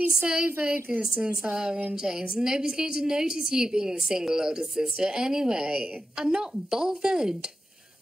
be so focused on Sarah and James, and nobody's going to notice you being the single older sister anyway. I'm not bothered.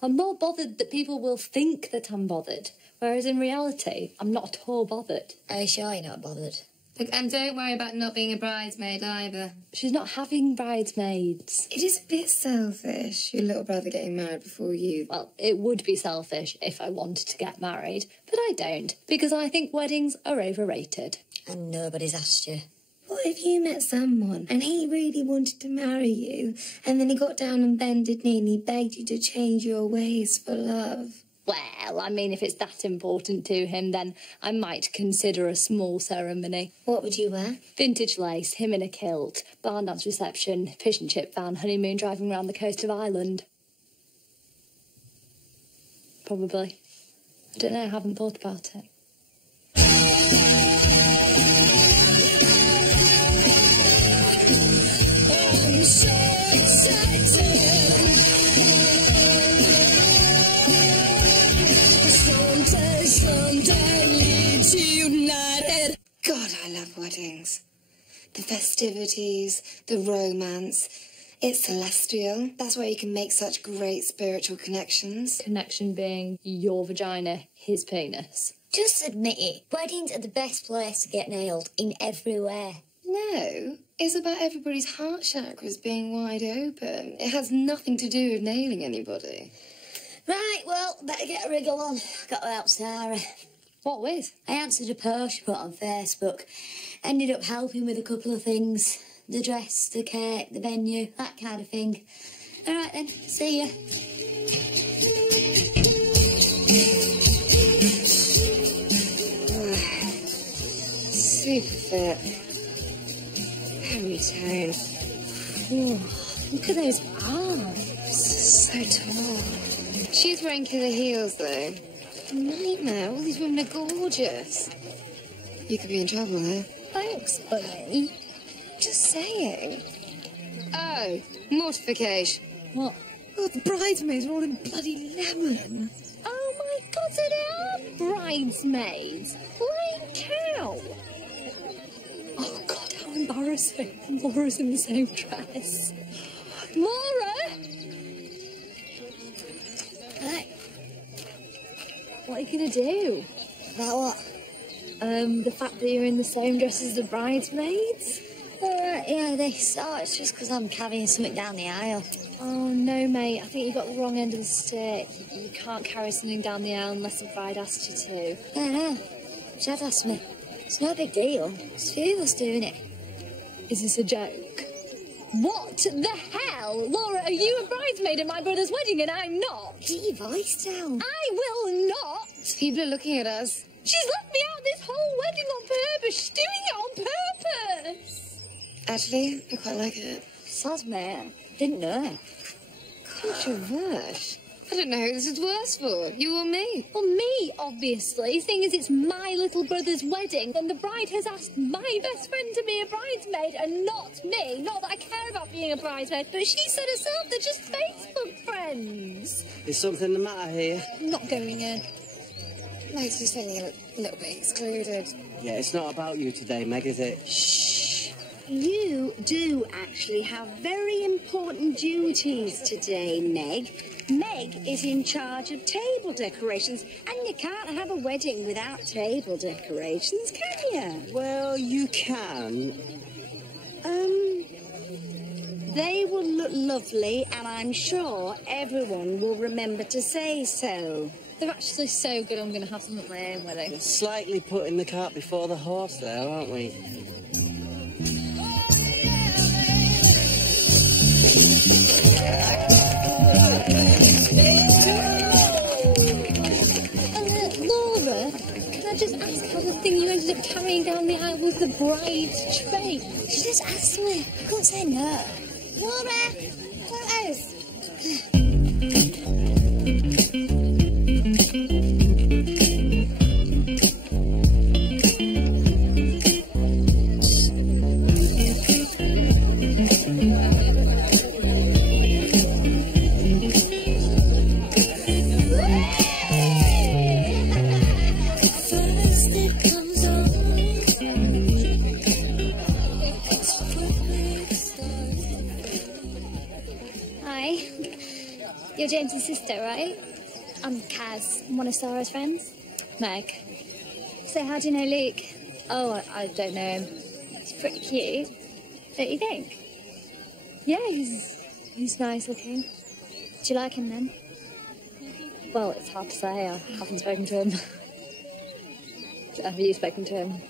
I'm more bothered that people will think that I'm bothered, whereas in reality, I'm not at all bothered. Are you sure you're not bothered? Look, and don't worry about not being a bridesmaid either. She's not having bridesmaids. It is a bit selfish, your little brother getting married before you. Well, it would be selfish if I wanted to get married, but I don't, because I think weddings are overrated. And nobody's asked you. What if you met someone and he really wanted to marry you, and then he got down on bended knee and he begged you to change your ways for love? Well, I mean, if it's that important to him, then I might consider a small ceremony. What would you wear? Vintage lace, him in a kilt, barn dance reception, fish and chip van, honeymoon driving around the coast of Ireland. Probably. I don't know, I haven't thought about it. I'm so excited. Someday leads united. God, I love weddings. The festivities, the romance. It's celestial. That's where you can make such great spiritual connections. Connection being your vagina, his penis. Just admit it. Weddings are the best place to get nailed in every way. No, it's about everybody's heart chakras being wide open. It has nothing to do with nailing anybody. Right, well, better get a wriggle on. Got to help Sarah. What with? I answered a post she put on Facebook. Ended up helping with a couple of things. The dress, the cake, the venue, that kind of thing. All right then, see ya. Super fit. Very toned. Oh, look at those arms. So tall. She's wearing killer heels, though. Nightmare. All these women are gorgeous. You could be in trouble, eh? Thanks, buddy. Just saying. Oh, mortification. What? Oh, the bridesmaids are all in bloody lemon. Oh my God, so they are bridesmaids. Flying cow. Oh God, how embarrassing. Laura's in the same dress. Laura! Right. What are you going to do? About what? The fact that you're in the same dress as the bridesmaids? Alright, yeah, it's just because I'm carrying something down the aisle. Oh, no, mate. I think you got the wrong end of the stick. You can't carry something down the aisle unless the bride asked you to. Yeah, I know. She had asked me. It's no big deal. There's a few of us doing it. Is this a joke? What the hell? Laura, are you a bridesmaid at my brother's wedding and I'm not? Keep your voice down. I will not! People are looking at us. She's left me out this whole wedding on purpose. She's doing it on purpose. Actually, I quite like it. Soz, mate. Didn't know. Controversial. I don't know who this is worse for, you or me. Well, me, obviously. Seeing as it's my little brother's wedding, and the bride has asked my best friend to be a bridesmaid and not me. Not that I care about being a bridesmaid, but she said herself they're just Facebook friends. Is something the matter here? I'm not going in. Meg's just feeling a little bit excluded. Yeah, it's not about you today, Meg, is it? Shh. You do actually have very important duties today, Meg. Meg is in charge of table decorations, and you can't have a wedding without table decorations, can you? Well, you can. They will look lovely, and I'm sure everyone will remember to say so. They're actually so good, I'm going to have them at my own wedding. Slightly putting the cart before the horse there, aren't we? Laura, can I just ask how the thing you ended up carrying down the aisle was the bride's tray? She just asked me. I couldn't say no. Laura, what else? First it comes on. You're James's sister, right? I'm Kaz. I'm one of Sarah's friends. Meg. So how do you know Luke? Oh, I don't know him. He's pretty cute, don't you think? Yeah, he's nice looking. Do you like him then? Well, it's hard to say. I haven't spoken to him. Have you spoken to him?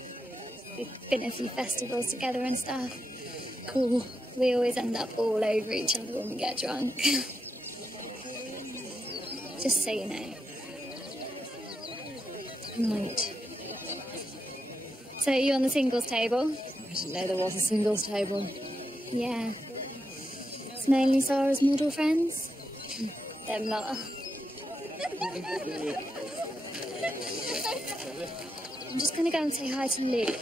We've been to a few festivals together and stuff. Cool. We always end up all over each other when we get drunk. Just so you know. Right. So you on the singles table? I didn't know there was a singles table. Yeah. It's mainly Sarah's model friends. Them lot. I'm just going to go and say hi to Luke.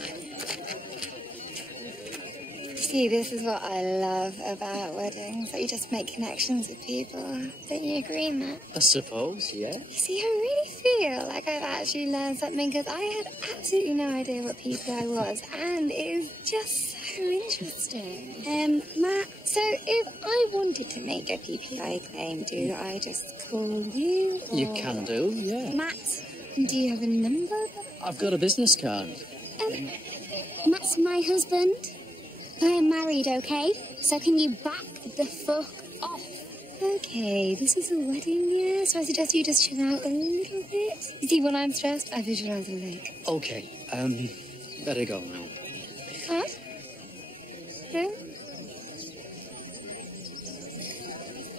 See, this is what I love about weddings, that you just make connections with people. Don't you agree in that? I suppose, yeah. You see, I really feel like I've actually learned something, because I had absolutely no idea what PPI was, and it is just so interesting. Matt, so if I wanted to make a PPI claim, do I just call you? You can do, yeah. Matt, do you have a number? I've got a business card. Matt's my husband. I am married, okay? So can you back the fuck off? Okay, this is a wedding, yeah, so I suggest you just chill out a little bit. You see, when I'm stressed, I visualise a lake. Okay, better go now. What? No?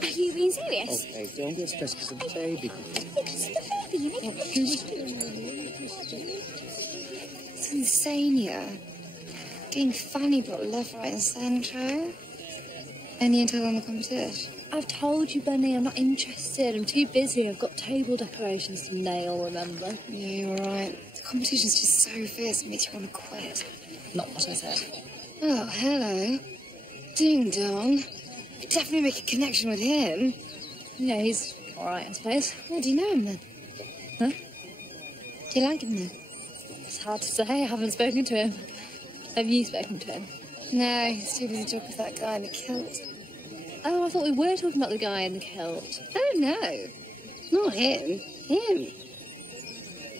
Are you being serious? Okay, don't get stressed because of the baby. Because of the baby, you make It's insane, yeah. Getting funny but left, right and centre. Any intel on the competition? I've told you, Benny, I'm not interested. I'm too busy. I've got table decorations to nail, remember? Yeah, you're right. The competition's just so fierce it makes you want to quit. Not what I said. Oh, hello. Ding dong. You definitely make a connection with him. Yeah, he's all right, I suppose. Well, do you know him then? Huh? Do you like him then? It's hard to say. I haven't spoken to him. Have you spoken to him? No, he's too busy talking with that guy in the kilt. Oh, I thought we were talking about the guy in the kilt. Oh, no. Not him. Him.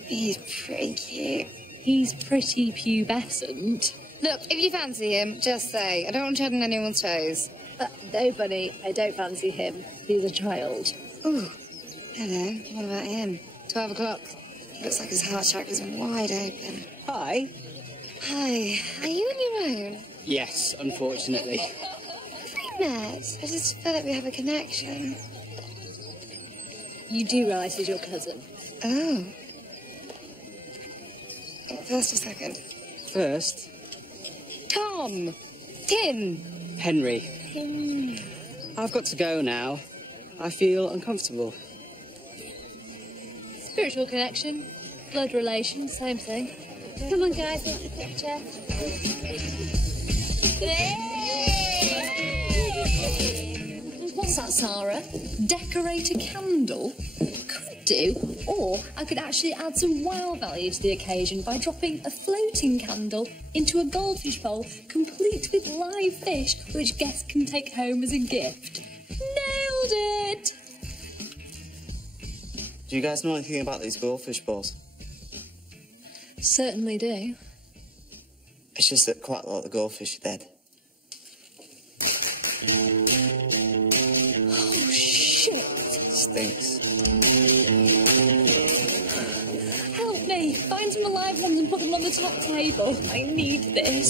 He's pretty cute. He's pretty pubescent. Look, if you fancy him, just say. I don't want to tread on anyone's toes. No, Bunny, I don't fancy him. He's a child. Ooh. Hello. What about him? 12 o'clock. Looks like his heart chakra's wide open. Hi. Hi. Are you on your own? Yes, unfortunately. Have we met? I just feel like we have a connection. You do realise he's your cousin? Oh. First or second? First, Tom. Tim. Henry. I've got to go now. I feel uncomfortable. Spiritual connection, blood relation, same thing. Come on, guys, want a picture? What's that, Sarah? Decorate a candle? Could do. Or I could actually add some wow value to the occasion by dropping a floating candle into a goldfish bowl, complete with live fish, which guests can take home as a gift. Nailed it! Do you guys know anything about these goldfish balls? Certainly do. It's just that quite a lot of the goldfish are dead. Oh, shit! Stinks. Help me! Find some alive ones and put them on the top table. I need this.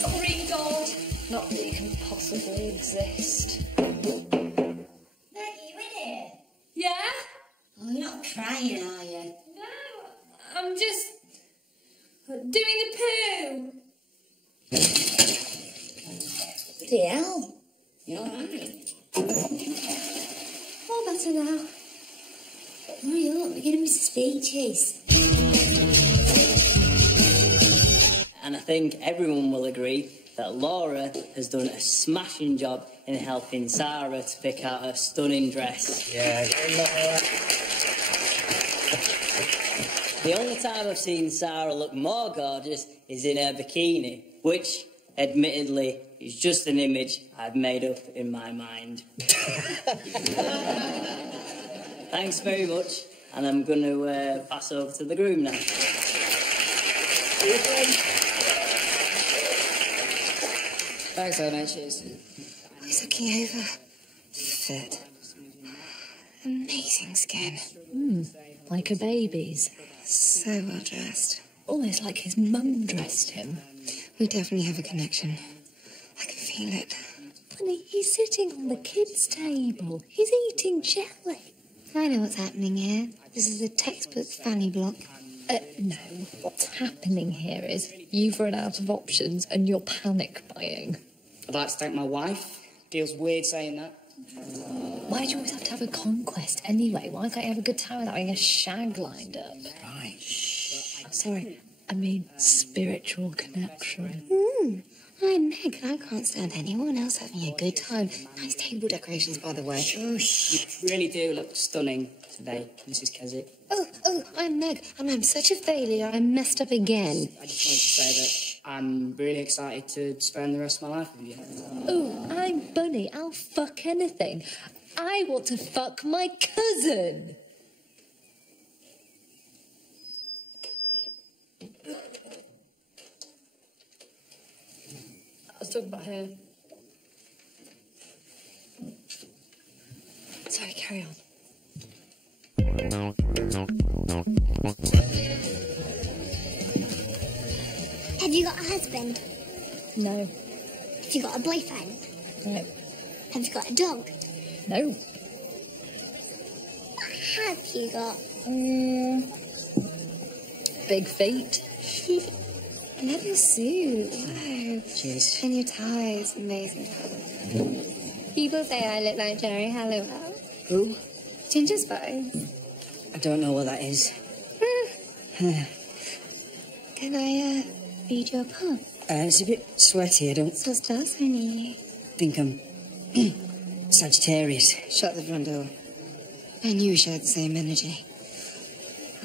Sorry, God. Not that you can possibly exist. Maggie, you in here? Yeah? Oh, you're not crying, are you? No, I'm just doing a poo. Bloody hell. You're alright. All better now. Hurry up, we're gonna miss speeches. And I think everyone will agree that Laura has done a smashing job in helping Sarah to pick out her stunning dress. Yeah, Laura. The only time I've seen Sarah look more gorgeous is in her bikini, which, admittedly, is just an image I've made up in my mind. Thanks very much, and I'm going to pass over to the groom now. Thanks, Anna. Cheers. He's looking over. Fit. Amazing skin. Like a baby's. So well dressed. Almost like his mum dressed him. We definitely have a connection. I can feel it. Funny, he's sitting on the kids' table. He's eating jelly. I know what's happening here. This is a textbook fanny block. No. What's happening here is you've run out of options and you're panic buying. I'd like to thank my wife. Feels weird saying that. Why do you always have to have a conquest anyway? Why can't you have a good time without having a shag lined up? Right. Shh. Sorry, I mean spiritual connection. I'm Meg. I can't stand anyone else having a good time. Nice table decorations, by the way. Shush. You really do look stunning today, Mrs. Keswick. Oh, I'm Meg, and I'm such a failure. I messed up again. I just wanted to say that I'm really excited to spend the rest of my life with you. Oh, I'm Bunny. I'll fuck anything. I want to fuck my cousin. I was talking about her. Sorry, carry on. Have you got a husband? No. Have you got a boyfriend? No. Have you got a dog? No. What have you got? Big feet. Leather suit. Wow. Cheers. And your tie is amazing colour. People say I look like Jerry Halliwell. Who? Ginger Spice. I don't know what that is. Can I, read your palm? It's a bit sweaty. I don't So stars I need. think I'm Sagittarius. Shut the front door. I knew we shared the same energy.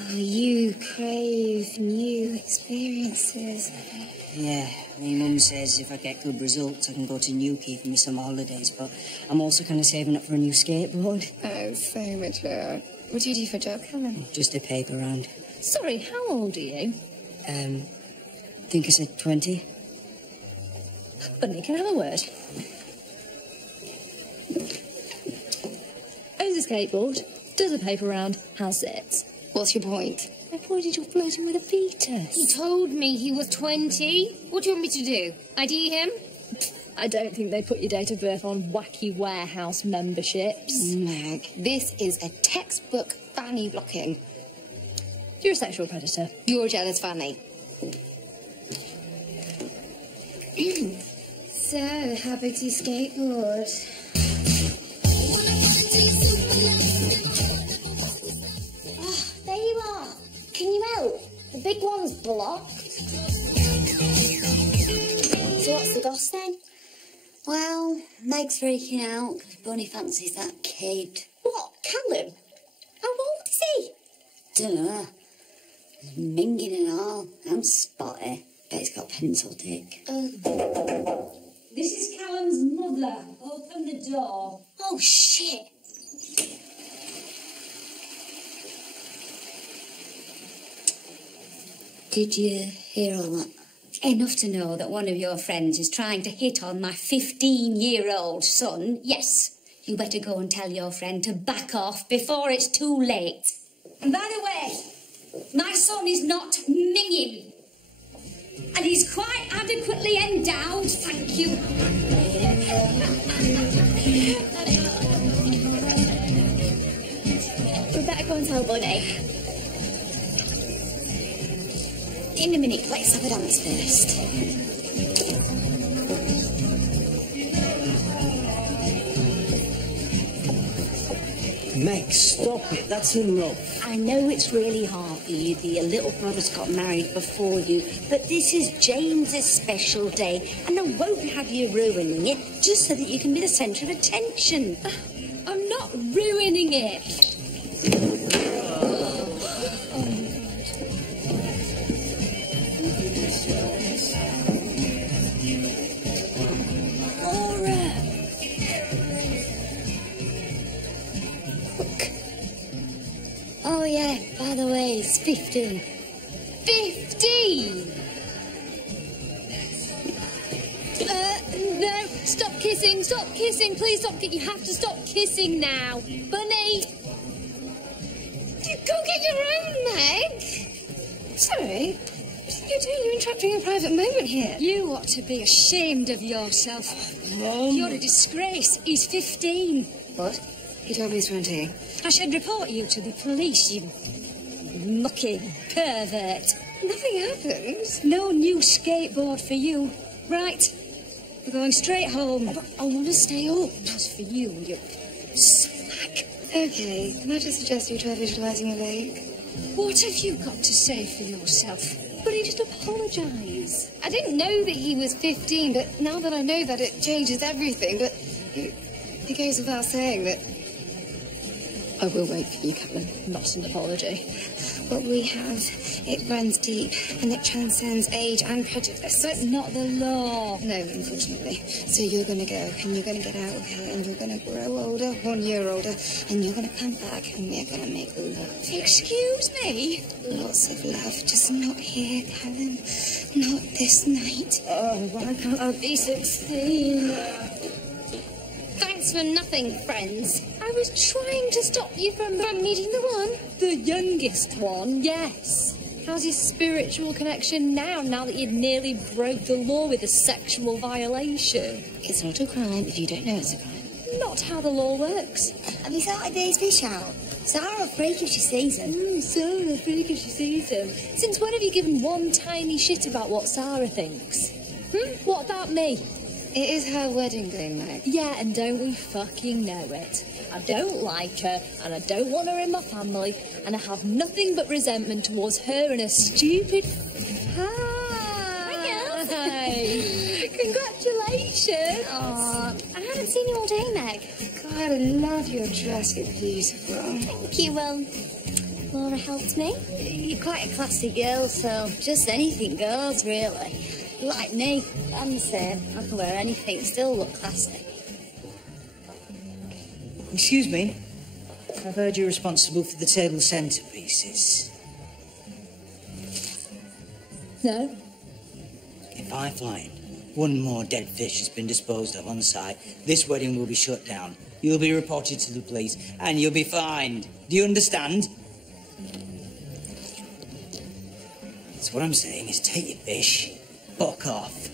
Oh, you crave new experiences. Yeah, my mum says if I get good results, I can go to Newquay for my summer holidays, but I'm also kind of saving up for a new skateboard. Oh, so mature. What do you do for a job, Callum? Just a paper round. Sorry, how old are you? Think I said 20. Bunny, can I have a word? Owns a skateboard, does a paper round, has it. What's your point? My point is you're flirting with a fetus. He told me he was 20. What do you want me to do? ID him? I don't think they put your date of birth on wacky warehouse memberships. Meg, this is a textbook fanny blocking. You're a sexual predator. You're a jealous fanny. So, how big's your skateboard? Oh, there you are. Can you help? The big one's blocked. So what's the goss then? Well, Meg's freaking out because Bunny fancies that kid. What, Callum? How old is he? Dunno. He's minging and all. I'm spotty. Bet he's got pencil dick. This is Callum's mother. Open the door. Oh, shit. Did you hear all that? Enough to know that one of your friends is trying to hit on my 15-year-old son. Yes, you better go and tell your friend to back off before it's too late. And by the way, my son is not minging. And he's quite adequately endowed, thank you. We better go and tell Bunny. In a minute, let's have a dance first. Meg, stop it. That's enough. I know it's really hard for you that your little brother's got married before you, but this is James's special day, and I won't have you ruining it just so that you can be the centre of attention. I'm not ruining it. Oh, yeah, by the way, it's 15. 15! No, stop kissing, please stop. You have to stop kissing now. Bunny! Go get your own, Meg. Sorry, you're doing? You're interrupting a private moment here. You ought to be ashamed of yourself. Mum. You're a disgrace. He's 15. What? He told me he's 20. I should report you to the police, you mucking pervert. Nothing happened. No new skateboard for you. Right, we're going straight home. But I want to stay up. As for you, you slag. Okay, can I just suggest you try visualising your leg? What have you got to say for yourself? But he just apologise. I didn't know that he was 15, but now that I know that, it changes everything. But it goes without saying that I will wait for you, Catelyn. Not an apology. What we have, it runs deep, and it transcends age and prejudice. So Not the law. no, unfortunately. So you're going to go, and you're going to get out of here, and you're going to grow older, 1 year older, and you're going to come back, and we're going to make love. Excuse me? Lots of love, just not here, Callum. Not this night. Oh, why can't I be 16? Thanks for nothing, friends. I was trying to stop you from meeting the one. The youngest one, yes. How's your spiritual connection now that you nearly broke the law with a sexual violation? It's not a crime if you don't know it's a crime. Not how the law works. Have you started these fish out? Sarah will freak if she sees them. Sarah, freak if she sees him. Since when have you given one tiny shit about what Sarah thinks? What about me? It is her wedding day, Meg. Yeah, and don't we fucking know it? I don't like her, and I don't want her in my family, and I have nothing but resentment towards her and her stupid... Hi! girls. Congratulations! Aw, I haven't seen you all day, Meg. God, I love your dress. It's beautiful. Thank you, Laura helped me. You're quite a classy girl, so just anything goes, really. Like me, I'm the same. I can wear anything, still look classy. Excuse me. I've heard you're responsible for the table centerpieces. No? If I find one more dead fish has been disposed of on site, this wedding will be shut down. You'll be reported to the police, and you'll be fined. Do you understand? So what I'm saying is take your fish, fuck off.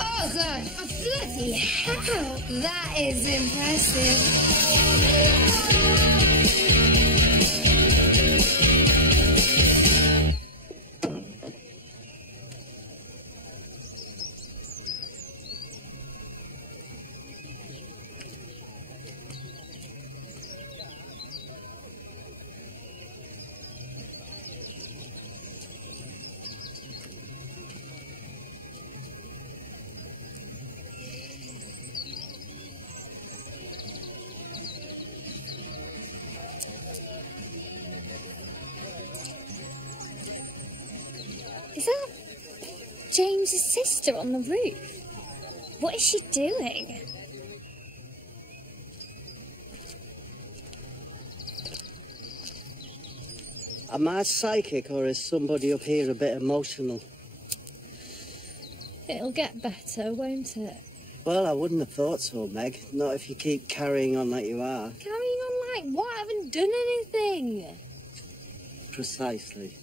Oh, God. Oh, bloody hell. That is impressive. Is that James's sister on the roof? What is she doing? Am I psychic or is somebody up here a bit emotional? It'll get better, won't it? Well, I wouldn't have thought so, Meg. Not if you keep carrying on like you are. Carrying on like what? I haven't done anything. Precisely.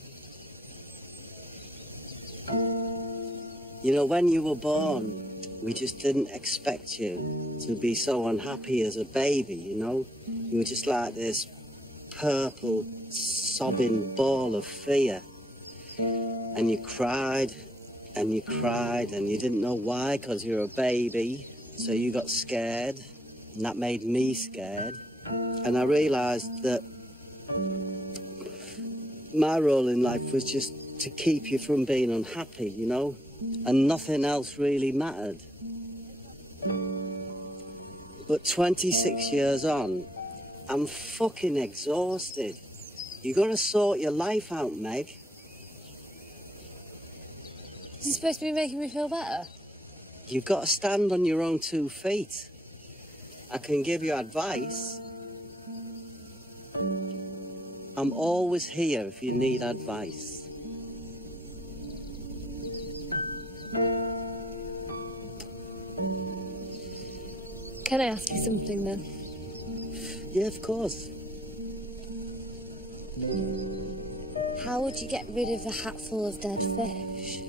You know, when you were born, we just didn't expect you to be so unhappy as a baby, you know? You were just like this purple, sobbing ball of fear. And you cried, and you cried, and you didn't know why, because you're a baby. So you got scared, and that made me scared. And I realised that my role in life was just to keep you from being unhappy, you know? And nothing else really mattered. But 26 years on, I'm fucking exhausted. You gotta sort your life out, Meg. Is it supposed to be making me feel better? You've got to stand on your own 2 feet. I can give you advice. I'm always here if you need advice. Can I ask you something then? Yeah, of course. How would you get rid of a hatful of dead fish?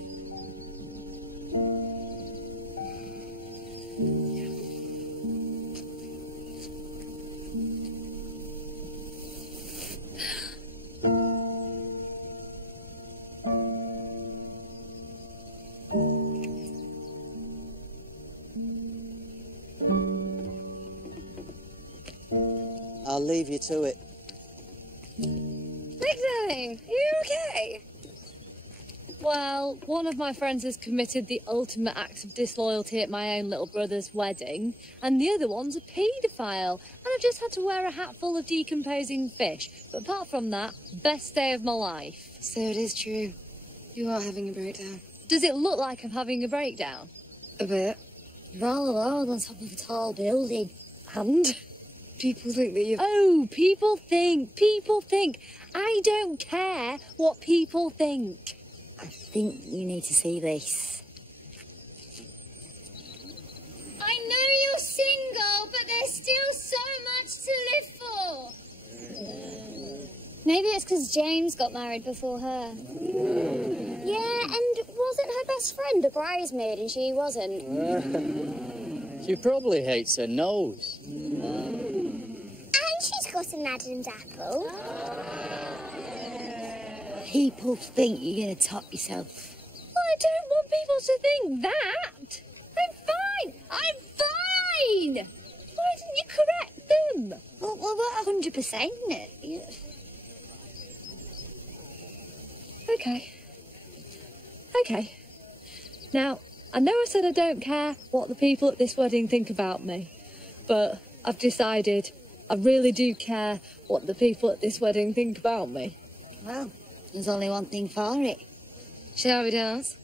I'll leave you to it. Meg, darling, are you okay? Well, one of my friends has committed the ultimate act of disloyalty at my own little brother's wedding, and the other one's a paedophile, and I've just had to wear a hat full of decomposing fish. But apart from that, best day of my life. So it is true. You are having a breakdown. Does it look like I'm having a breakdown? A bit. You're all alone on top of a tall building. And people think that you've... Oh, people think. I don't care what people think. I think you need to see this. I know you're single, but there's still so much to live for. Maybe it's because James got married before her. Yeah, and wasn't her best friend a bridesmaid and she wasn't? She probably hates her nose. And she's got an Adam's apple. People think you're going to top yourself. I don't want people to think that. I'm fine. Why didn't you correct them? Well, what 100%? Okay. Now, I know I said I don't care what the people at this wedding think about me, but I've decided I really do care what the people at this wedding think about me. Well, there's only one thing for it. Shall we dance?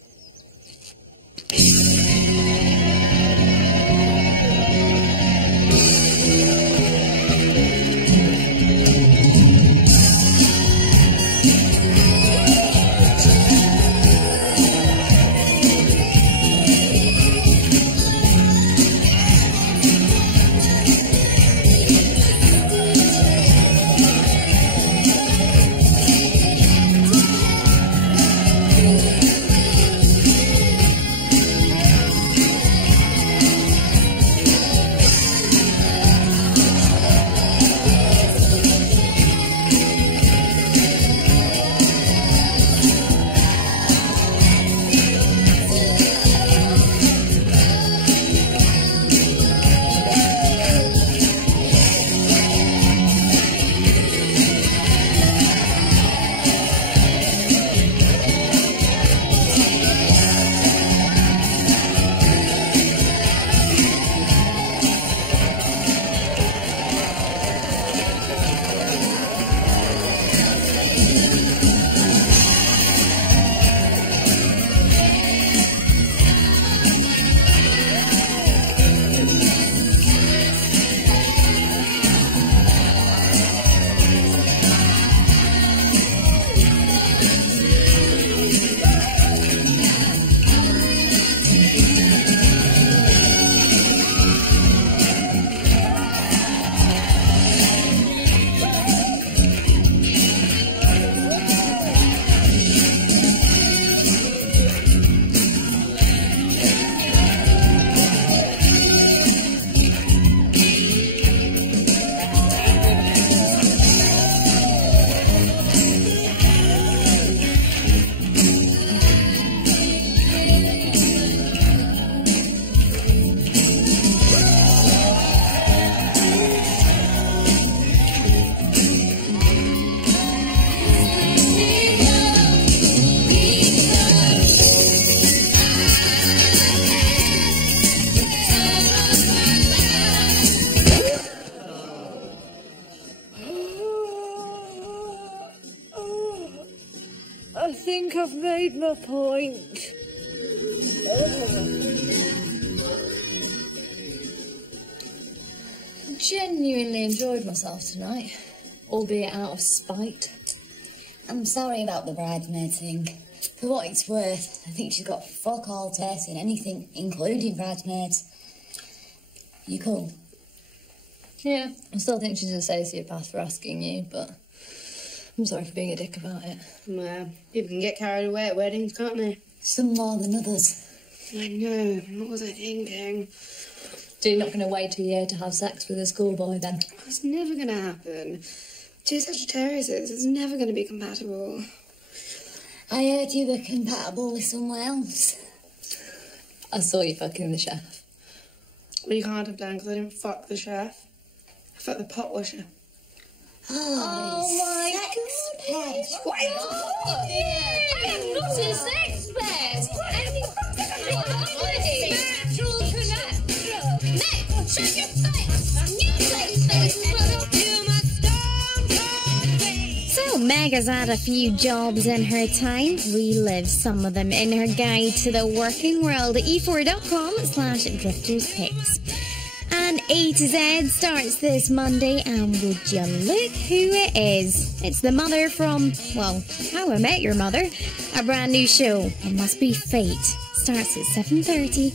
I think I've made my point. Genuinely enjoyed myself tonight, albeit out of spite. I'm sorry about the bridesmaid thing. For what it's worth, I think she's got fuck all taste in anything, including bridesmaids. You cool? Yeah, I still think she's a sociopath for asking you, but I'm sorry for being a dick about it. Well, people can get carried away at weddings, can't they? Some more than others. I know. What was I thinking? So you're not going to wait a year to have sex with a schoolboy then? It's never going to happen. Two Sagittariuses, it's never going to be compatible. I heard you were compatible with someone else. I saw you fucking the chef. Well, you can't have done because I didn't fuck the chef. I fucked the pot washer. Oh my God. Oh, yeah. I am not a sex pest. Natural connection. Meg, shut your face. New sex So Meg has had a few jobs in her time, relived some of them in her guide to the working world at e4.com/drifterspics. And A to Z starts this Monday, and would you look who it is? It's the mother from, well, How I Met Your Mother. A brand new show, It Must Be Fate, starts at 7:30.